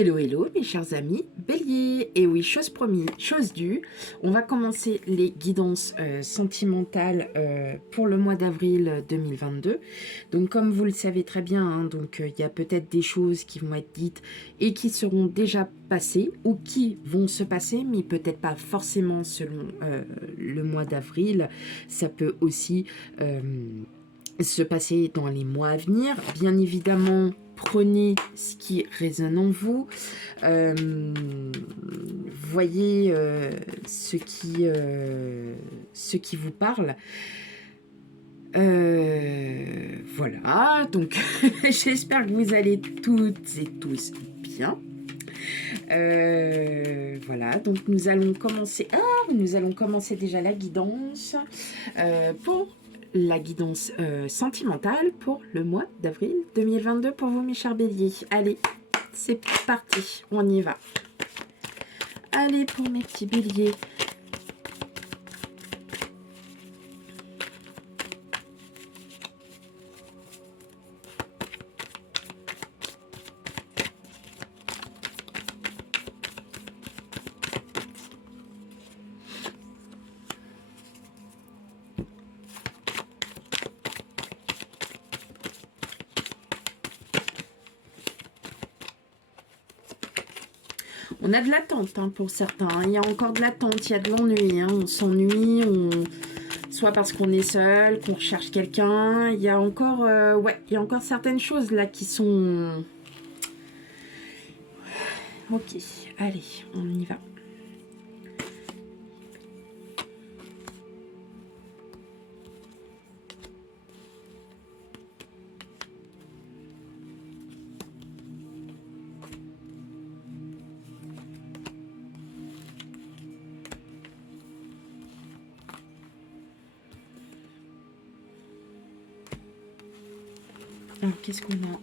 Hello, hello mes chers amis Bélier. Et oui, chose promise, chose due, on va commencer les guidances sentimentales pour le mois d'avril 2022. Donc comme vous le savez très bien, hein, donc il y a peut-être des choses qui vont être dites et qui seront déjà passées ou qui vont se passer, mais peut-être pas forcément selon le mois d'avril. Ça peut aussi se passer dans les mois à venir. Bien évidemment, prenez ce qui résonne en vous. Voyez ce qui vous parle. Voilà, donc j'espère que vous allez toutes et tous bien. Voilà, donc nous allons commencer déjà la guidance pour la guidance sentimentale pour le mois d'avril 2022 pour vous mes chers béliers. Allez, c'est parti, on y va. Allez pour mes petits béliers. On a de l'attente hein, pour certains. Il y a encore de l'attente, il y a de l'ennui. Hein. On s'ennuie, soit parce qu'on est seul, qu'on recherche quelqu'un. Il y a encore, il y a encore certaines choses là qui sont... Ok, allez, on y va. Alors, qu'est-ce qu'on a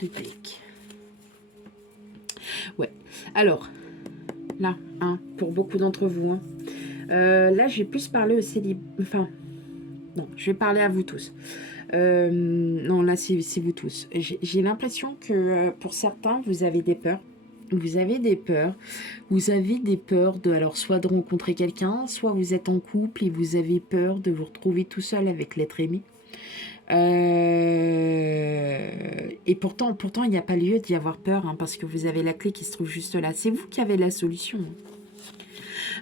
de deck? Ouais, alors, là, hein, pour beaucoup d'entre vous, hein, là, j'ai plus parlé au célibataire. Enfin, non, je vais parler à vous tous. Non, là, c'est vous tous. J'ai l'impression que pour certains, vous avez des peurs. Vous avez des peurs. Vous avez des peurs de, alors, soit de rencontrer quelqu'un, soit vous êtes en couple et vous avez peur de vous retrouver tout seul avec l'être aimé. Et pourtant, il n'y a pas lieu d'y avoir peur, hein, parce que vous avez la clé qui se trouve juste là. C'est vous qui avez la solution.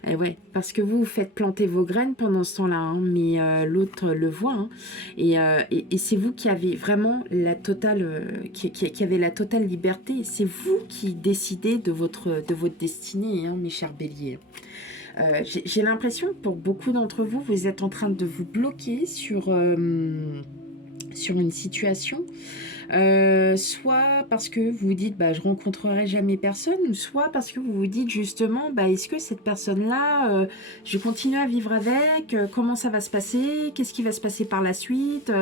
Et ouais, parce que vous faites planter vos graines pendant ce temps-là, hein, mais l'autre le voit. Hein, et c'est vous qui avez vraiment la totale, qui avez la totale liberté. C'est vous qui décidez de votre destinée, hein, mes chers béliers. J'ai l'impression que pour beaucoup d'entre vous, vous êtes en train de vous bloquer sur une situation. Soit parce que vous vous dites bah, je rencontrerai jamais personne, ou soit parce que vous vous dites justement bah, est-ce que cette personne-là, je continue à vivre avec, comment ça va se passer, qu'est-ce qui va se passer par la suite,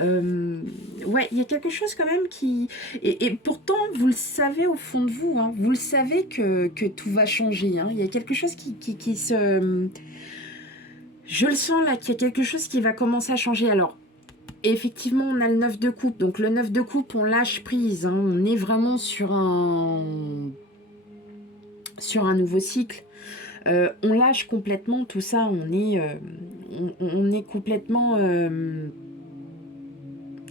ouais, il y a quelque chose quand même qui... Et pourtant, vous le savez au fond de vous, hein, vous le savez que tout va changer, hein, il y a quelque chose qui se... Je le sens là, qu'il y a quelque chose qui va commencer à changer. Alors, et effectivement, on a le 9 de coupe. Donc, le 9 de coupe, on lâche prise. Hein. On est vraiment sur un nouveau cycle. On lâche complètement tout ça. On est complètement...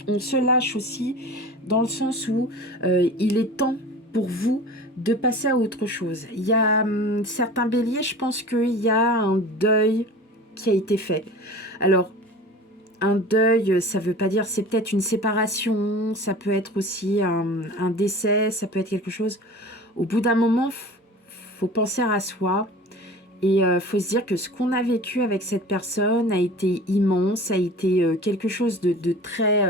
on se lâche aussi dans le sens où il est temps pour vous de passer à autre chose. Il y a certains béliers, je pense qu'il y a un deuil qui a été fait. Alors, un deuil, ça veut pas dire, c'est peut-être une séparation, ça peut être aussi un décès, ça peut être quelque chose. Au bout d'un moment, faut penser à soi et faut se dire que ce qu'on a vécu avec cette personne a été immense, a été quelque chose de très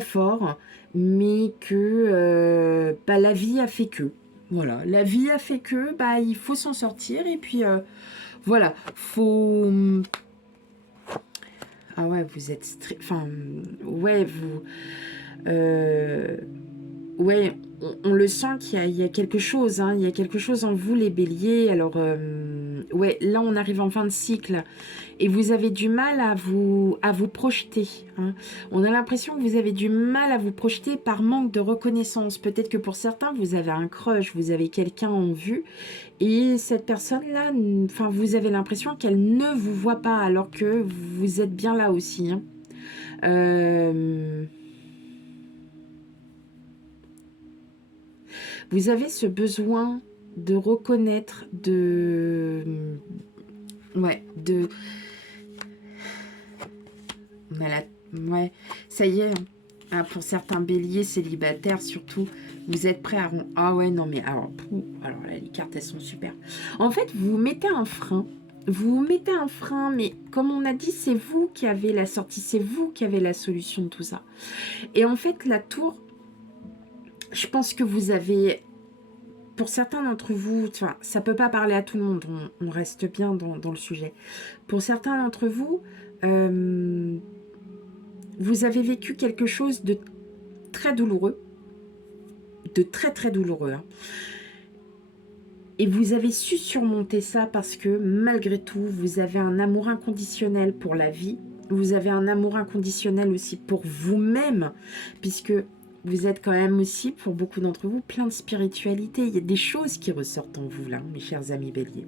fort, mais que bah, la vie a fait que. Voilà, la vie a fait que, bah, il faut s'en sortir et puis voilà, faut... Ah ouais, vous êtes... Enfin, ouais, vous... ouais, on le sent qu'il y a quelque chose, hein, il y a quelque chose en vous, les béliers. Alors, ouais, là on arrive en fin de cycle et vous avez du mal à vous projeter, hein. On a l'impression que vous avez du mal à vous projeter par manque de reconnaissance. Peut-être que pour certains, vous avez un crush, vous avez quelqu'un en vue et cette personne-là, enfin, vous avez l'impression qu'elle ne vous voit pas alors que vous êtes bien là aussi, hein. Vous avez ce besoin de reconnaître, ouais, ouais, ça y est, hein. Ah, pour certains béliers célibataires surtout, vous êtes prêts à... Ah ouais, non mais alors, alors là, les cartes, elles sont super. En fait, vous mettez un frein. Vous mettez un frein, mais comme on a dit, c'est vous qui avez la sortie, c'est vous qui avez la solution de tout ça. Et en fait, la tour, je pense que vous avez... Pour certains d'entre vous, enfin, ça peut pas parler à tout le monde, on reste bien dans le sujet. Pour certains d'entre vous, vous avez vécu quelque chose de très douloureux, de très très douloureux, hein. Et vous avez su surmonter ça parce que malgré tout, vous avez un amour inconditionnel pour la vie, vous avez un amour inconditionnel aussi pour vous-même, puisque vous êtes quand même aussi, pour beaucoup d'entre vous, plein de spiritualité. Il y a des choses qui ressortent en vous là, mes chers amis béliers.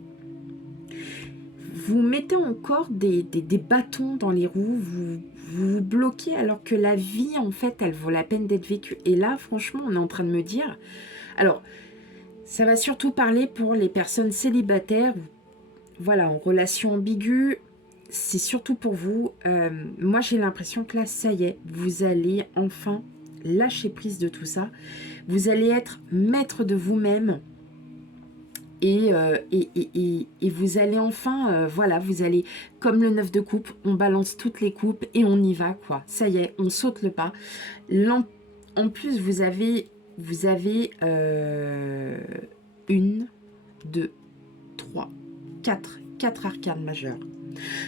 Vous mettez encore des bâtons dans les roues, vous vous bloquez alors que la vie, en fait, elle vaut la peine d'être vécue. Et là, franchement, on est en train de me dire... Alors, ça va surtout parler pour les personnes célibataires, voilà, en relation ambiguë. C'est surtout pour vous. Moi, j'ai l'impression que là, ça y est, vous allez enfin lâcher prise de tout ça. Vous allez être maître de vous-même. Et vous allez enfin, voilà, vous allez, comme le 9 de coupe, on balance toutes les coupes et on y va, quoi. Ça y est, on saute le pas. En plus, vous avez 1, 2, 3, 4 arcanes majeures.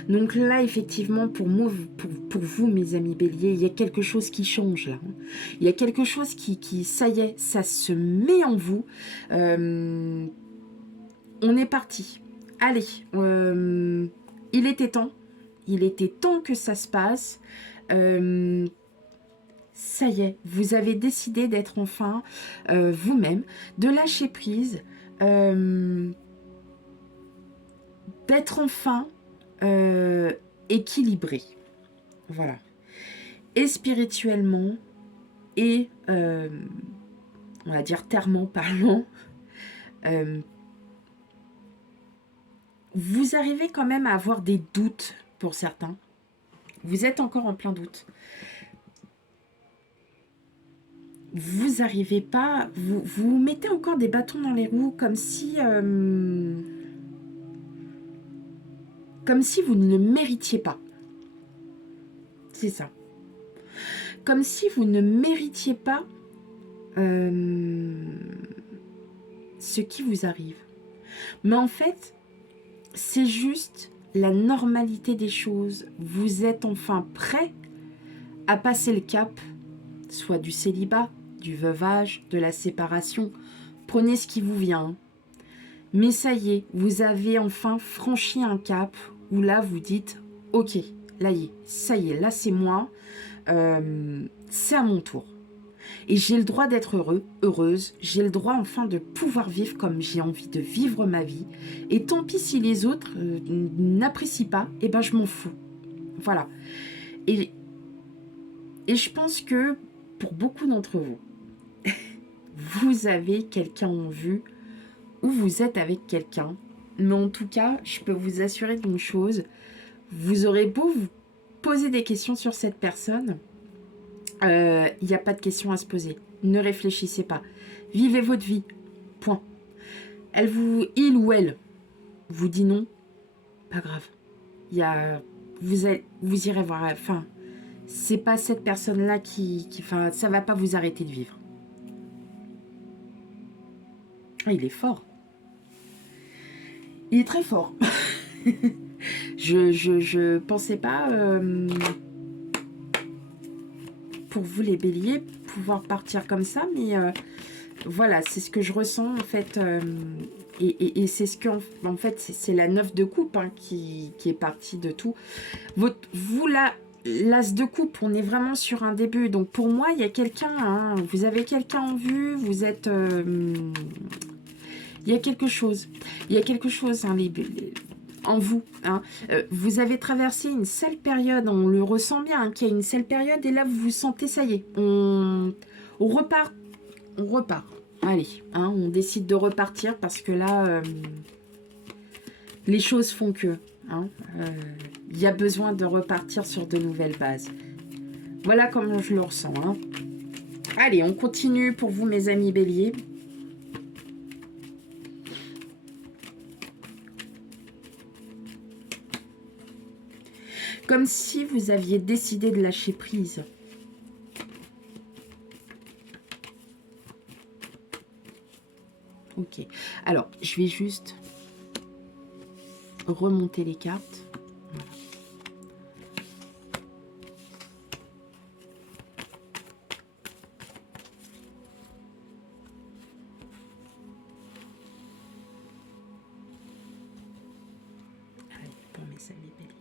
Donc là, effectivement, pour vous, mes amis béliers, il y a quelque chose qui change, là. Il y a quelque chose qui ça y est, ça se met en vous. On est parti. Allez, il était temps. Il était temps que ça se passe. Ça y est, vous avez décidé d'être enfin vous-même, de lâcher prise, d'être enfin équilibré. Voilà. Et spirituellement, et on va dire terrement parlant, vous arrivez quand même à avoir des doutes pour certains. Vous êtes encore en plein doute. Vous n'arrivez pas, vous mettez encore des bâtons dans les roues comme si vous ne le méritiez pas. C'est ça. Comme si vous ne méritiez pas ce qui vous arrive. Mais en fait, c'est juste la normalité des choses. Vous êtes enfin prêt à passer le cap, soit du célibat, du veuvage, de la séparation. Prenez ce qui vous vient. Mais ça y est, vous avez enfin franchi un cap où là vous dites « Ok, là y est, ça y est, là c'est moi, c'est à mon tour. Et j'ai le droit d'être heureux, heureuse, j'ai le droit enfin de pouvoir vivre comme j'ai envie de vivre ma vie. Et tant pis si les autres n'apprécient pas, eh ben je m'en fous. » Voilà. Et je pense que pour beaucoup d'entre vous, vous avez quelqu'un en vue ou vous êtes avec quelqu'un. Mais en tout cas, je peux vous assurer d'une chose, vous aurez beau vous poser des questions sur cette personne, il n'y a pas de questions à se poser. Ne réfléchissez pas. Vivez votre vie. Point. Il ou elle vous dit non, pas grave. Vous irez voir. Enfin, c'est pas cette personne-là enfin, ça va pas vous arrêter de vivre. Ah, il est fort. Il est très fort. je pensais pas, pour vous les béliers, pouvoir partir comme ça, mais voilà, c'est ce que je ressens en fait. Et c'est ce que, en fait, c'est la 9 de coupe hein, qui est partie de tout. Vous, là, l'as de coupe, on est vraiment sur un début. Donc, pour moi, il y a quelqu'un, hein, vous avez quelqu'un en vue, vous êtes... il y a quelque chose. Il y a quelque chose, hein, en vous. Hein. Vous avez traversé une sale période, on le ressent bien, hein, qu'il y a une sale période, et là, vous vous sentez, ça y est, on repart. On repart. Allez, hein, on décide de repartir parce que là, les choses font que. Hein, y a besoin de repartir sur de nouvelles bases. Voilà comment je le ressens. Hein. Allez, on continue pour vous, mes amis béliers. Comme si vous aviez décidé de lâcher prise. Ok. Alors, je vais juste remonter les cartes. Voilà. Allez, pour mes amis béliers.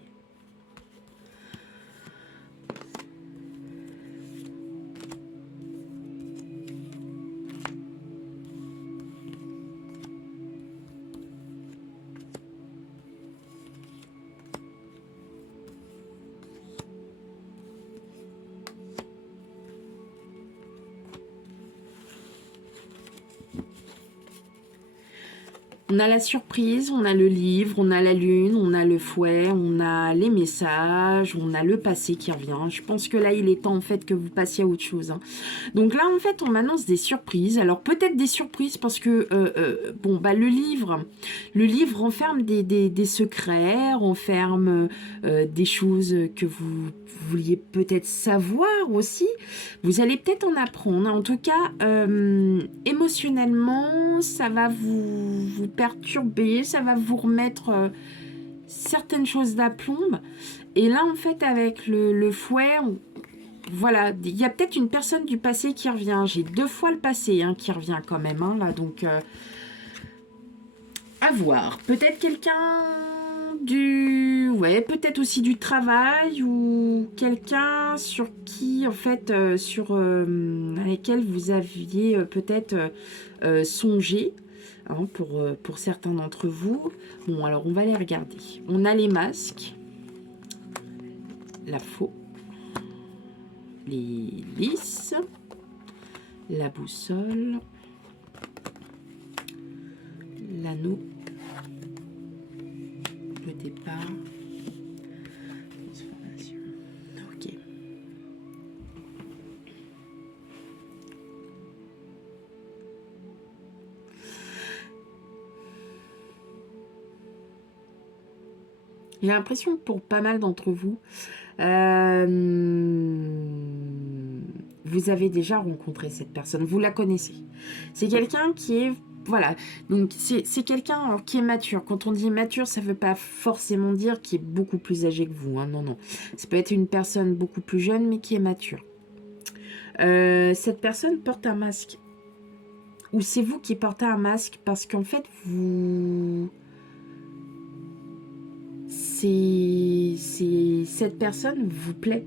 On a la surprise, on a le livre, on a la lune, on a le fouet, on a les messages, on a le passé qui revient. Je pense que là, il est temps en fait que vous passiez à autre chose. Hein. Donc là, en fait, on m'annonce des surprises. Alors peut-être des surprises parce que bon, bah le livre renferme des secrets, renferme des choses que vous vouliez peut-être savoir aussi. Vous allez peut-être en apprendre. En tout cas, émotionnellement, ça va vous perturber, ça va vous remettre certaines choses d'aplomb. Et là, en fait, avec le fouet, voilà, il y a peut-être une personne du passé qui revient. J'ai 2 fois le passé hein, qui revient quand même, hein, là, donc à voir. Peut-être quelqu'un ouais, peut-être aussi du travail ou quelqu'un sur qui, en fait, lesquels vous aviez peut-être songé. Hein, pour certains d'entre vous. Bon, alors on va les regarder. On a les masques, la faux, les lys, la boussole, l'anneau, le départ, transformation. Ok. J'ai l'impression que pour pas mal d'entre vous, vous avez déjà rencontré cette personne, vous la connaissez. C'est quelqu'un qui est, voilà, donc c'est quelqu'un qui est mature. Quand on dit mature, ça ne veut pas forcément dire qu'il est beaucoup plus âgé que vous, hein, non, non. Ça peut être une personne beaucoup plus jeune, mais qui est mature. Cette personne porte un masque. Ou c'est vous qui portez un masque, parce qu'en fait, cette personne vous plaît.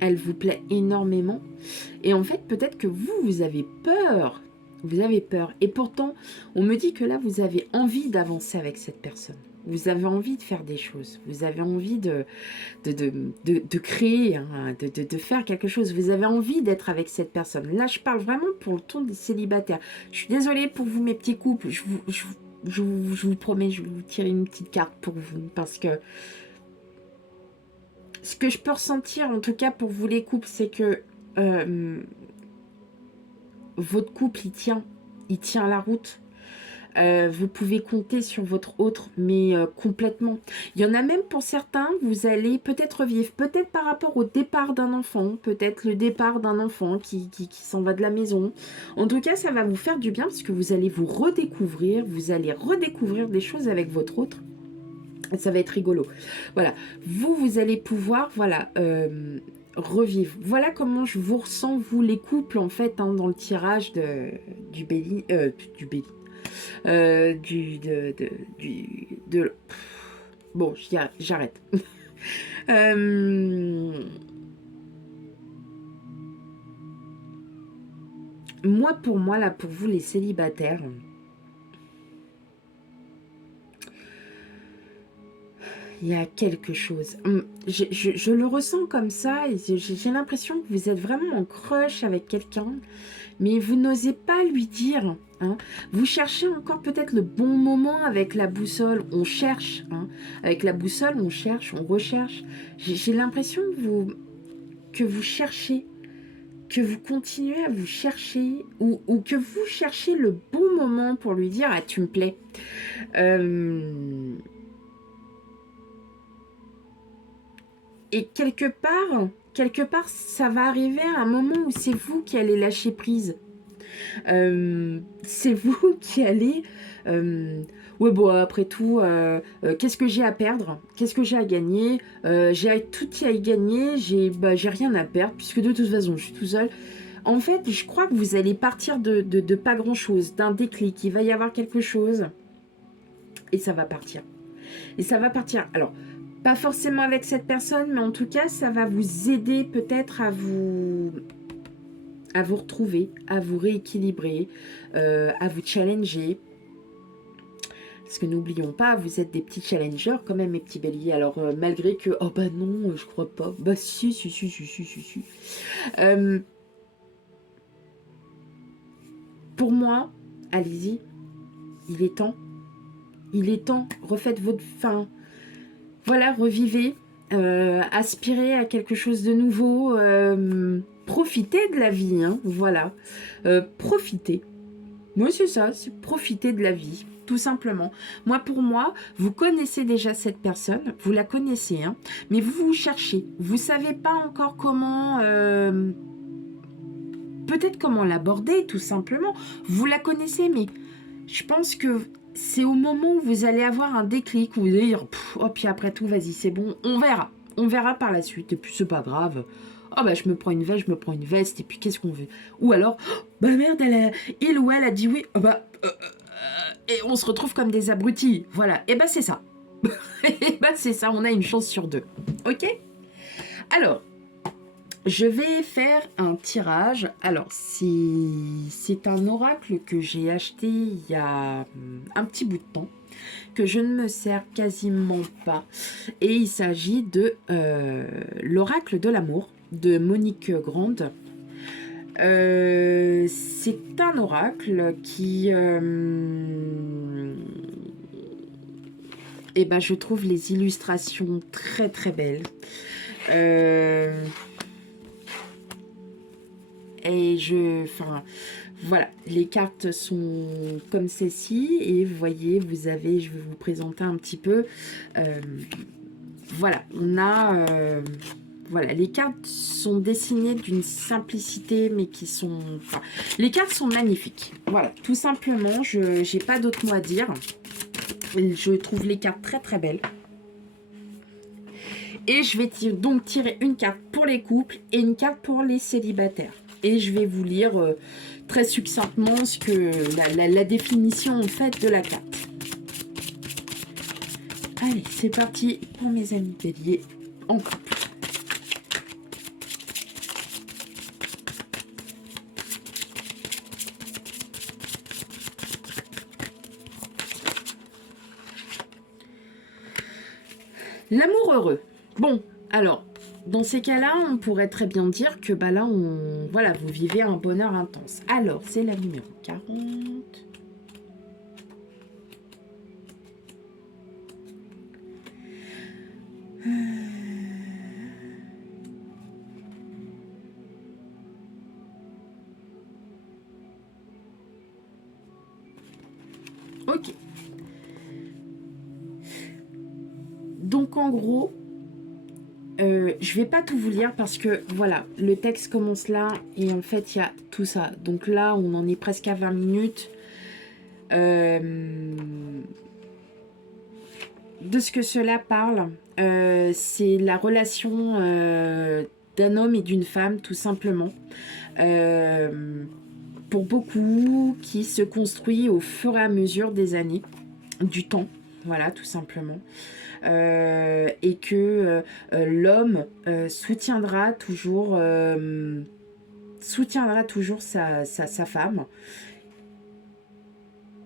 Elle vous plaît énormément. Et en fait, peut-être que vous avez peur. Vous avez peur. Et pourtant, on me dit que là, vous avez envie d'avancer avec cette personne. Vous avez envie de faire des choses. Vous avez envie de créer, hein, de faire quelque chose. Vous avez envie d'être avec cette personne. Là, je parle vraiment pour le ton des célibataires. Je suis désolée pour vous, mes petits couples. Je vous promets, je vais vous tirer une petite carte pour vous. Parce que ce que je peux ressentir, en tout cas pour vous les couples, c'est que votre couple, il tient la route. Vous pouvez compter sur votre autre, mais complètement. Il y en a même pour certains, vous allez peut-être vivre, peut-être par rapport au départ d'un enfant, peut-être le départ d'un enfant qui s'en va de la maison. En tout cas, ça va vous faire du bien parce que vous allez vous redécouvrir, vous allez redécouvrir des choses avec votre autre. Ça va être rigolo. Voilà. Vous allez pouvoir, voilà, revivre. Voilà comment je vous ressens, vous, les couples, en fait, hein, dans le tirage du Bélier. Bon, j'arrête. Moi, pour moi, là, pour vous, les célibataires, il y a quelque chose. Je le ressens comme ça, et j'ai l'impression que vous êtes vraiment en crush avec quelqu'un, mais vous n'osez pas lui dire. Hein. Vous cherchez encore peut-être le bon moment avec la boussole. On cherche. Hein. Avec la boussole, on cherche, on recherche. J'ai l'impression que vous cherchez, que vous continuez à vous chercher, ou que vous cherchez le bon moment pour lui dire « Ah, tu me plais ». Et quelque part, ça va arriver à un moment où c'est vous qui allez lâcher prise. C'est vous qui allez... ouais, bon, après tout, qu'est-ce que j'ai à perdre? Qu'est-ce que j'ai à gagner? J'ai tout à y gagner, j'ai rien à perdre, puisque de toute façon, je suis tout seul. En fait, je crois que vous allez partir de pas grand-chose, d'un déclic. Il va y avoir quelque chose, et ça va partir. Et ça va partir. Alors, pas forcément avec cette personne, mais en tout cas, ça va vous aider peut-être à vous retrouver, à vous rééquilibrer, à vous challenger. Parce que n'oublions pas, vous êtes des petits challengers quand même, mes petits béliers. Alors, malgré que, oh bah non, je crois pas. Bah si. Pour moi, allez-y, il est temps. Il est temps, refaites votre fin. Voilà, revivez, aspirez à quelque chose de nouveau, profitez de la vie, hein, voilà. Profitez. Moi, c'est ça, c'est profiter de la vie, tout simplement. Moi, pour moi, vous connaissez déjà cette personne, vous la connaissez, hein, mais vous cherchez. Vous savez pas encore comment... peut-être comment l'aborder, tout simplement. Vous la connaissez, mais je pense que c'est au moment où vous allez avoir un déclic, où vous allez dire, oh, puis après tout, vas-y, c'est bon, on verra. On verra par la suite, et puis c'est pas grave. Oh bah je me prends une veste, et puis qu'est-ce qu'on veut? Ou alors, oh, bah merde, il ou elle a dit oui, oh bah, et on se retrouve comme des abrutis. Voilà, et bah c'est ça. Et bah c'est ça, on a une chance sur deux. Ok? Alors, je vais faire un tirage. Alors, c'est un oracle que j'ai acheté il y a un petit bout de temps, que je ne me sers quasiment pas. Et il s'agit de l'oracle de l'amour de Monique Grande. C'est un oracle qui... eh ben, je trouve les illustrations très très belles. Et enfin, voilà, les cartes sont comme ceci, et vous voyez, vous avez, je vais vous présenter un petit peu, voilà, on a, voilà, les cartes sont dessinées d'une simplicité, mais qui sont, enfin, les cartes sont magnifiques, voilà, tout simplement, je n'ai pas d'autre mot à dire, je trouve les cartes très très belles. Et je vais donc tirer une carte pour les couples et une carte pour les célibataires. Et je vais vous lire très succinctement ce que la définition en fait de la carte. Allez, c'est parti pour mes amis béliers en couple. L'amour heureux. Bon, alors, dans ces cas-là, on pourrait très bien dire que bah là, voilà, vous vivez un bonheur intense. Alors, c'est la numéro 40. Ok. Donc, en gros... je vais pas tout vous lire parce que voilà, le texte commence là et en fait il y a tout ça. Donc là, on en est presque à 20 minutes. De ce que cela parle, c'est la relation d'un homme et d'une femme, tout simplement. pour beaucoup, qui se construit au fur et à mesure des années, du temps, voilà, tout simplement. Et que l'homme soutiendra toujours sa femme.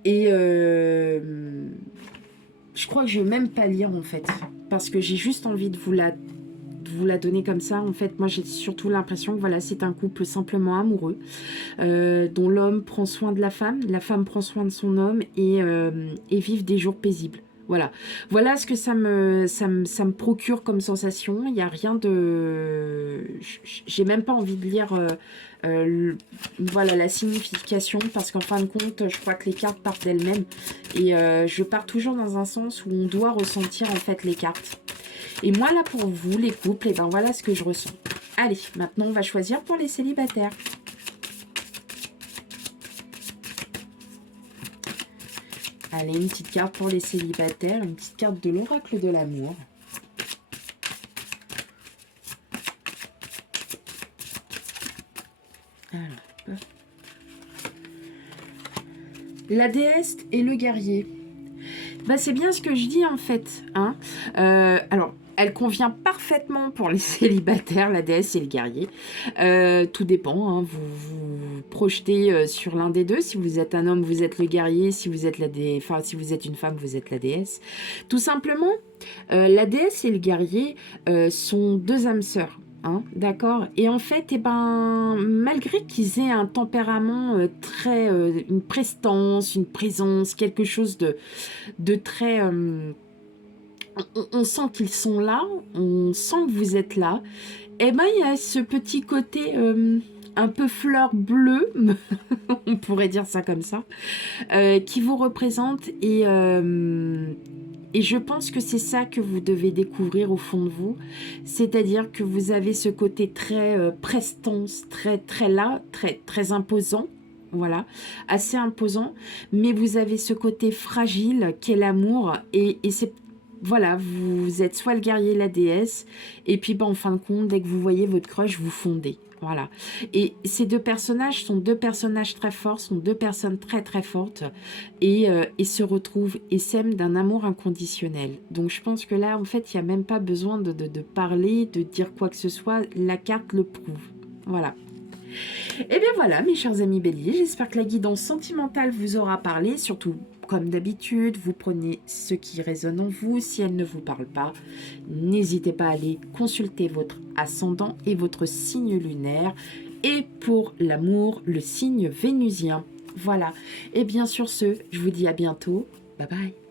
Et je crois que je vais même pas lire en fait, parce que j'ai juste envie de vous la donner comme ça. En fait, moi j'ai surtout l'impression que voilà, c'est un couple simplement amoureux, dont l'homme prend soin de la femme prend soin de son homme, et vivent des jours paisibles. Voilà, voilà ce que ça me procure comme sensation. Il n'y a rien de... J'ai même pas envie de lire voilà, la signification, parce qu'en fin de compte, je crois que les cartes partent d'elles-mêmes. Et je pars toujours dans un sens où on doit ressentir en fait les cartes. Et moi là, pour vous, les couples, et ben voilà ce que je ressens. Allez, maintenant on va choisir pour les célibataires. Allez, une petite carte pour les célibataires, une petite carte de l'oracle de l'amour. Alors, la déesse et le guerrier. Bah, c'est bien ce que je dis en fait. Hein. Alors, elle convient parfaitement pour les célibataires, la déesse et le guerrier. Tout dépend. Hein. Vous projetez sur l'un des deux. Si vous êtes un homme, vous êtes le guerrier. Si vous êtes si vous êtes une femme, vous êtes la déesse. Tout simplement, la déesse et le guerrier sont deux âmes sœurs. Hein, d'accord. Et en fait, eh ben, malgré qu'ils aient un tempérament très... une prestance, une présence, quelque chose de très... on sent qu'ils sont là, on sent que vous êtes là. Eh ben, il y a ce petit côté un peu fleur bleue, on pourrait dire ça comme ça, qui vous représente, et je pense que c'est ça que vous devez découvrir au fond de vous. C'est-à-dire que vous avez ce côté très prestance, très là, très imposant. Voilà, assez imposant. Mais vous avez ce côté fragile qu'est l'amour. Et c'est... Voilà, vous êtes soit le guerrier, la déesse. Et puis, en fin de compte, dès que vous voyez votre crush, vous fondez. Voilà. Et ces deux personnages sont deux personnages très forts, sont deux personnes très fortes, et se retrouvent et s'aiment d'un amour inconditionnel. Donc je pense que là, en fait, il n'y a même pas besoin de parler, de dire quoi que ce soit. La carte le prouve. Voilà. Et bien voilà, mes chers amis béliers, j'espère que la guidance sentimentale vous aura parlé. Surtout, comme d'habitude, vous prenez ce qui résonne en vous. Si elle ne vous parle pas, n'hésitez pas à aller consulter votre ascendant et votre signe lunaire. Et pour l'amour, le signe vénusien. Voilà. Et bien sur ce, je vous dis à bientôt. Bye bye.